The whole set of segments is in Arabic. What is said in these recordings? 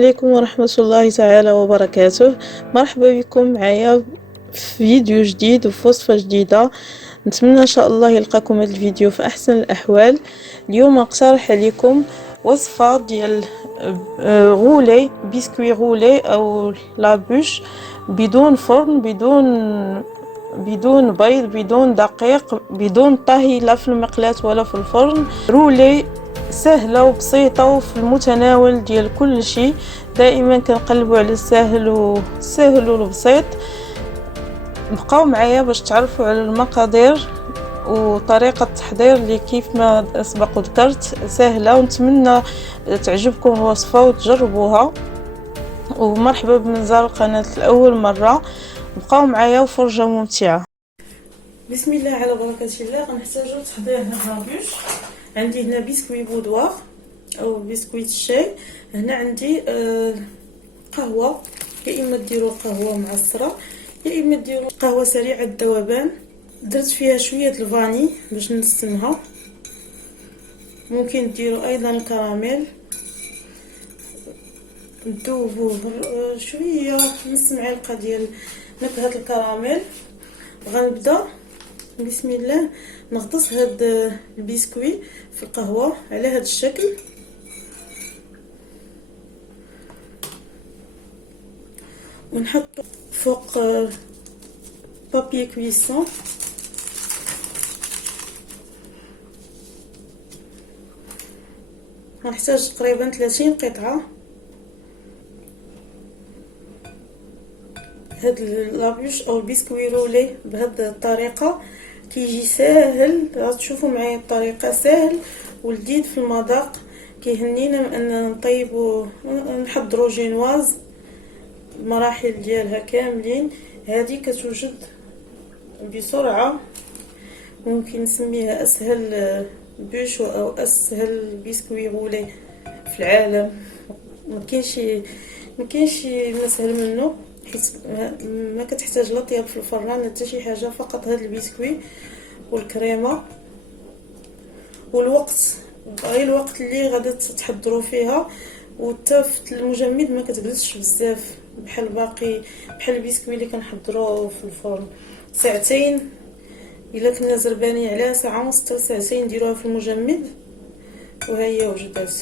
عليكم ورحمة الله تعالى وبركاته. مرحبا بكم معايا في فيديو جديد وفي وصفة جديدة. نتمنى ان شاء الله يلقاكم هذا الفيديو في احسن الاحوال. اليوم اقترح عليكم وصفة ديال غولي، بسكوي غولي او لابوش، بدون فرن، بدون بيض، بدون دقيق، بدون طهي لا في المقلاة ولا في الفرن. رولي سهلة وبسيطة وفي المتناول ديال كل شيء. دائما كنقلبوا على السهل والبسيط. بقاو معايا باش تعرفوا على المقادير وطريقة التحضير اللي كيف ما سبق وذكرت سهلة، ونتمنى تعجبكم الوصفة وتجربوها. ومرحبا بمن زار القناة لأول مرة، بقاو معايا وفرجة ممتعة. بسم الله على بركة الله. غنحتاجو لتحضير هنا لابوش. عندي هنا بسكوي بودوار او بسكويت الشاي. هنا عندي قهوة، يا اما ديروا قهوة معصرة يا اما ديروا قهوة سريعة الذوبان. درت فيها شوية الفاني باش نسمها. ممكن ديروا ايضا الكراميل، ندوبوه شويه، نص معلقه ديال نكهه الكراميل. غنبدا بسم الله نغطس هاد البسكوي في القهوه على هاد الشكل، ونحط فوق بابي كويسون. غنحتاج تقريبا 30 قطعه. هاد لابوش او البسكوي رولي بهاد الطريقه كيجي ساهل. غتشوفوا معايا الطريقه ساهل ولذيذ في المذاق. كيهنينا من اننا نطيبوا نحضروا جينواز المراحل ديالها كاملين. هذه كتوجد بسرعه، ممكن نسميها اسهل بوش او اسهل بسكوي رولي في العالم. ما كاينش مسهل منه، حيت ما كتحتاج لا طياب في الفران حتى شي حاجه، فقط هذا البسكوي والكريمه والوقت. غير الوقت اللي غادي تحضروا فيها. وحتى في المجمد ما كتجلسش بزاف بحال البسكوي اللي كنحضروه في الفرن. ساعتين الا كنا زربانين عليها، ساعه ونص حتى ساعتين نديروها في المجمد وها هي وجدات.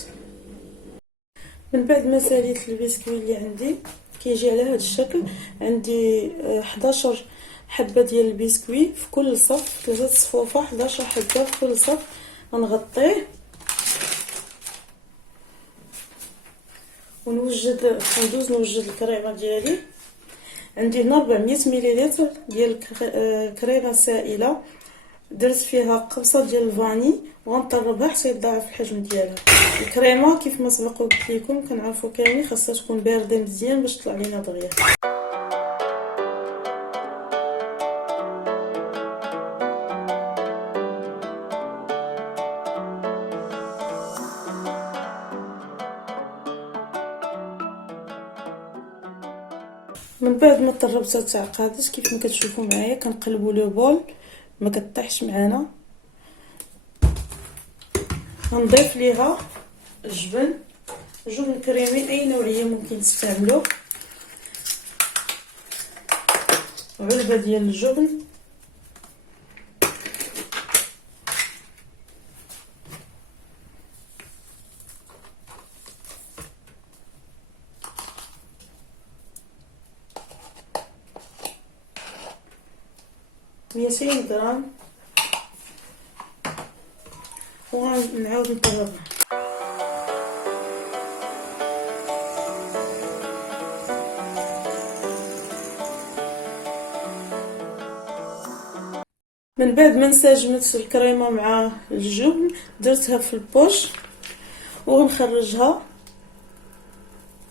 من بعد ما ساليت البسكوي اللي عندي كيجي على هذا الشكل. عندي 11 حبه ديال البسكوي في كل صف، 3 صفوفه، 11 حبه في كل صف. غنغطيه ندوز نوجد الكريمه ديالي. عندي هنا 400 مليلتر ديال كريمه سائله، درت فيها قبصه ديال الفاني وغنطربها حتى يتضاعف الحجم ديالها. الكريمه كيف ما سبق وقلت لكم كنعرفوا كاملين خاصها تكون بارده مزيان باش تطلع لينا دغيا. من بعد ما طربتها تعقدت كيف ما كتشوفوا معايا، كنقلبوا لو بول ما كطيحش معانا. غنضيف ليها الجبن كريمي اي نوعيه ممكن تستعملوه. علبه ديال الجبن، ميتين غرام، ونعاود نطربها. من بعد ما انسجمت الكريمه مع الجبن درتها في البوش وغنخرجها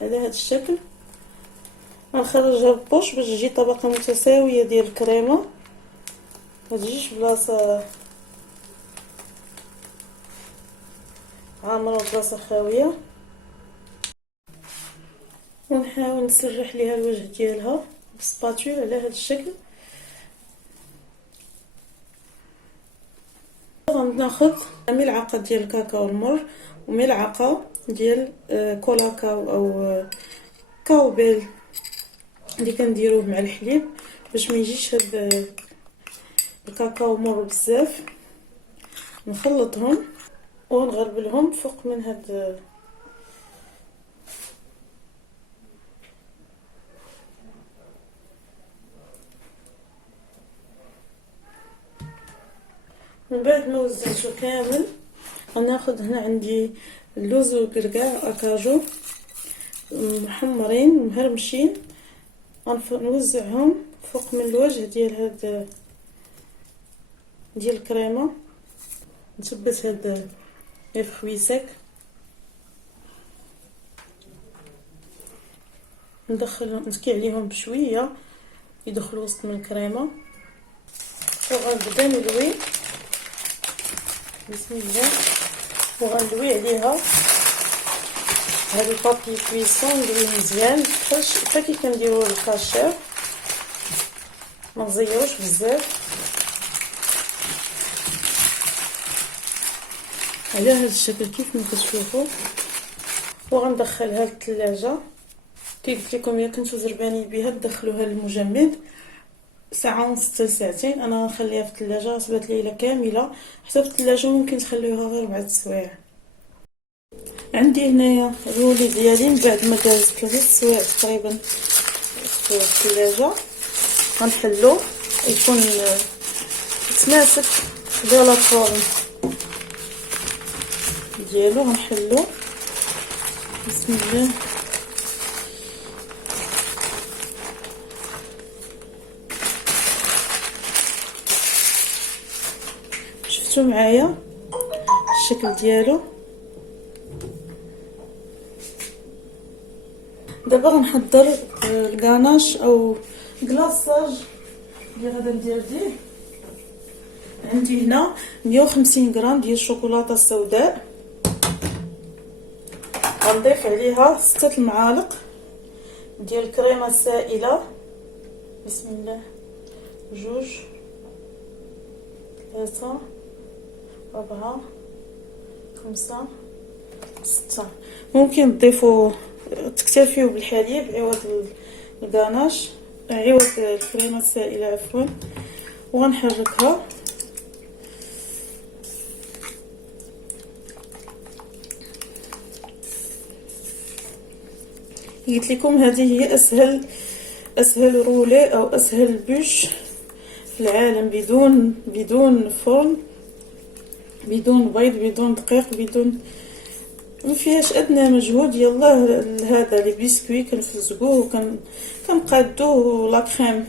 على هذا الشكل. غنخرجها البوش باش تجي طبقه متساويه ديال الكريمه، ما تجيش بلاصه عامره وبلاصه خاويه. ونحاول نسرح ليها الوجه ديالها بسباتول على هذا الشكل. غناخذ ملعقه ديال الكاكاو المر وملعقه ديال كولاكاو او كاوبيل اللي كنديروه مع الحليب باش ما يجيش هاد الكاكاو مر بزاف. نخلطهم ونغربلهم فوق من هاد من بعد ما وزعته كامل غناخد هنا عندي اللوز والكركاع اكاجو محمرين مهرمشين، غنوزعهم فوق من الوجه ديال هاد ديال الكريمه. نثبت هاد الفخوي ساك، ندخلهم نسكي عليهم بشويه يدخلوا وسط من الكريمه، وغنبدا نلوي بسم الله، وغنلوي عليها هاد البابي كويسون نلوي مزيان بحال كي كنديروا الكاشير، ما نزيروش بزاف على هذا الشكل كيف ما كتشوفوا. وغندخلها للثلاجه، كي قلت لكم الا كنتو زربانين بها تدخلوها للمجمد ساعه ونص حتى ساعتين. انا غنخليها في الثلاجه صبات ليله كامله، حتى في الثلاجه ممكن تخليوها غير 4 سوايع. عندي هنايا الرولي ديالي من بعد ما داز 3 سوايع تقريبا في الثلاجه، غنحلو يكون يتماسك ديال الفرن ديالو. غنحلو بسم الله، شفتوا معايا الشكل ديالو. دابا غنحضر الكاناش او كلاصاج اللي غادا ندير ديه. عندي هنا 150 غرام ديال الشوكولاته السوداء، غنضيف عليها 6 المعالق ديال الكريمه السائله. بسم الله، 2 3 4 5 6. ممكن تضيفوا تكتفيوا بالحليب عوض الكاناش، عوض الكريمه السائله عفوا. وغنحركها قلت لكم هذه هي اسهل رولي او اسهل بوش في العالم، بدون فرن، بدون بيض، بدون دقيق، بدون ما فيهاش ادنى مجهود. يلا هذا لي بسكوي كنفزقوه كنقادوه لا كريم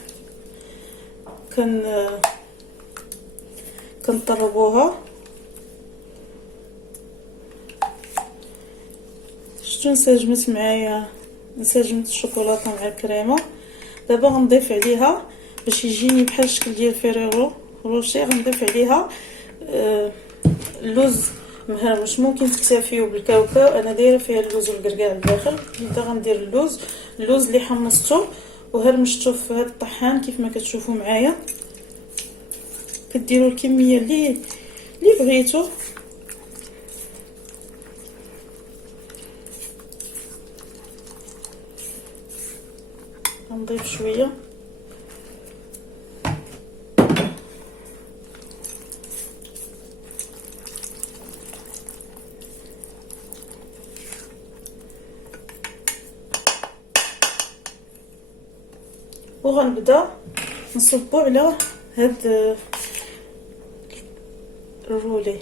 كنطربوها. شفتوا انسجمت الشوكولاته مع الكريمه. دابا غنضيف عليها باش يجيني بحال الشكل ديال فيريرو روشي، غنضيف عليها اللوز مهرمش. ممكن تكتفيو بالكاوكاو، انا دايره فيها اللوز والكركاع لداخل. نبدا غندير اللوز اللي حمصته وهرمشته في هذا الطحان كيف ما كتشوفوا معايا. كديروا الكميه اللي بغيتو. غنضيف شويه وغنبدا نصبو على هاد الرولي.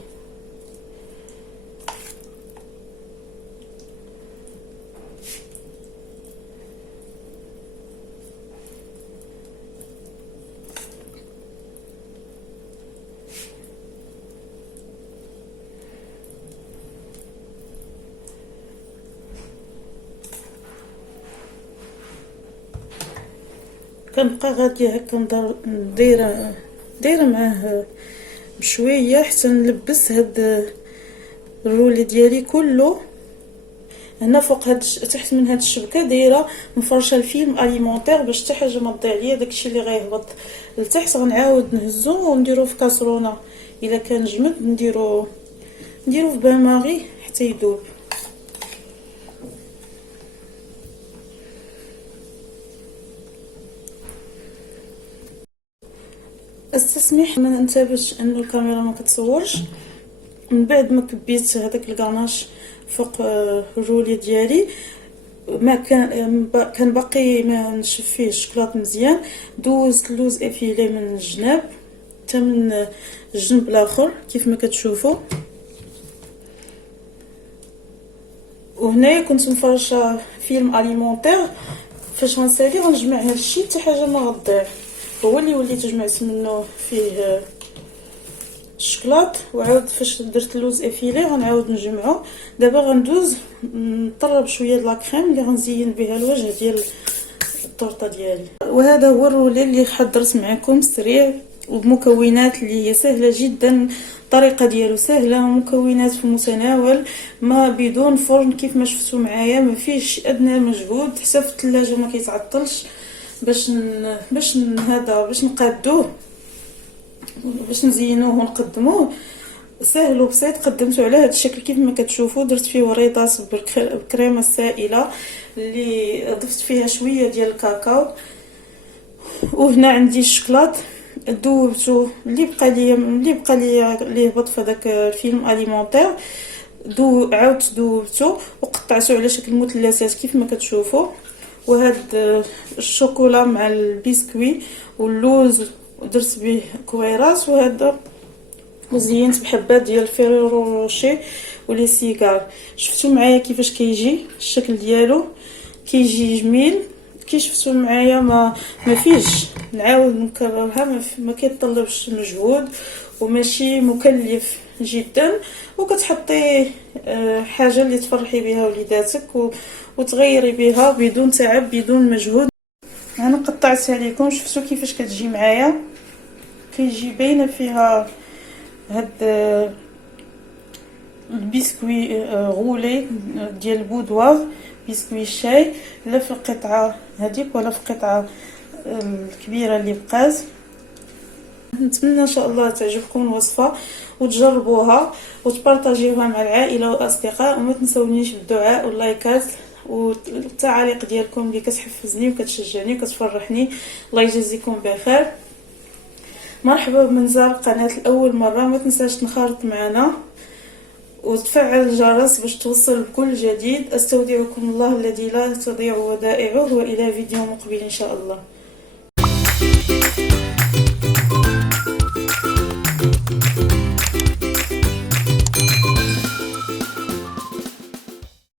كنبقى غاديه هكا دايره معاه بشويه حتى نلبس هاد الرولي ديالي كله. هنا فوق تحت من هاد الشبكه دايره مفرشه الفيلم اليمونتير باش حتى حاجه ما تضيع ليا. داكشي اللي غيهبط لتحت غنعاود نهزو ونديرو في كاسرونه. الا كان جمد نديرو في بان ماغي حتى يذوب. استسمح ما انتبهتش انه الكاميرا ما كتصورش. من بعد ما كبيت هذاك الكاناش فوق الرولي ديالي، ما كان باقي ما نشف فيه الشكلاط مزيان، دوزت اللوز افيلي من الجناب حتى من الجنب الاخر كيف ما كتشوفوا. وهنايا كنت مفرشه فيلم اليمونتير، فاش غنسالي غنجمع هادشي حتى حاجه ما غضيع، هو اللي وليت جمعت منه فيه الشكلاط. وعاود فاش درت اللوز افيلي غنعاود نجمعو. دابا غندوز نطرب شويه د لاكريم اللي غنزين بها الوجه ديال الطورطه ديالي. وهذا هو الرولي اللي حضرت معكم سريع وبمكونات اللي هي سهله جدا، الطريقه ديالو سهله، مكونات في المتناول، ما بدون فرن كيف ما شفتوا معايا، ما فيش ادنى مجهود، حتى في الثلاجه ما كيتعطلش باش نقادوه، باش نزينوه ونقدموه. سهل وبسيط. قدمته على هذا الشكل كيف ما كتشوفوا. درت فيه وريطات بالكريمه السائله اللي ضفت فيها شويه ديال الكاكاو. وهنا عندي الشكلاط ذوبته اللي بقى لي هبط في هذاك الفيلم اليمونتير، عاودت ذوبته وقطعته على شكل مثلثات كيف ما كتشوفوا. وهاد الشوكولا مع البسكوي واللوز درت به كويرات، وهذا وزينت بحبات ديال فيريرو روشي ولي سيغار. شفتوا معايا كيفاش كيجي الشكل ديالو، كيجي جميل كي شفتوا معايا. ما فيش نعاود نكررها، ما كيطلبش مجهود وماشي مكلف جدا، وكتحطي حاجه اللي تفرحي بها وليداتك وتغيري بها بدون تعب بدون مجهود. انا قطعتها لكم، شفتوا كيفاش كتجي معايا، كيجي باينه فيها هاد البسكوي غولي ديال البودوار، بسكوي الشاي، لا في القطعه هذيك ولا في القطعه الكبيره اللي بقات. نتمنى ان شاء الله تعجبكم الوصفه وتجربوها وتبارطاجيوها مع العائله والاصدقاء، وما تنسونيش بالدعاء واللايكات والتعاليق ديالكم اللي كتحفزني وكتشجعني وكتفرحني. الله يجزيكم بخير. مرحبا بمن زار القناه لاول مره، ما تنساش تنخرط معنا وتفعل الجرس باش توصل بكل جديد. استودعكم الله الذي لا تضيع ودائعه، والى فيديو مقبل ان شاء الله.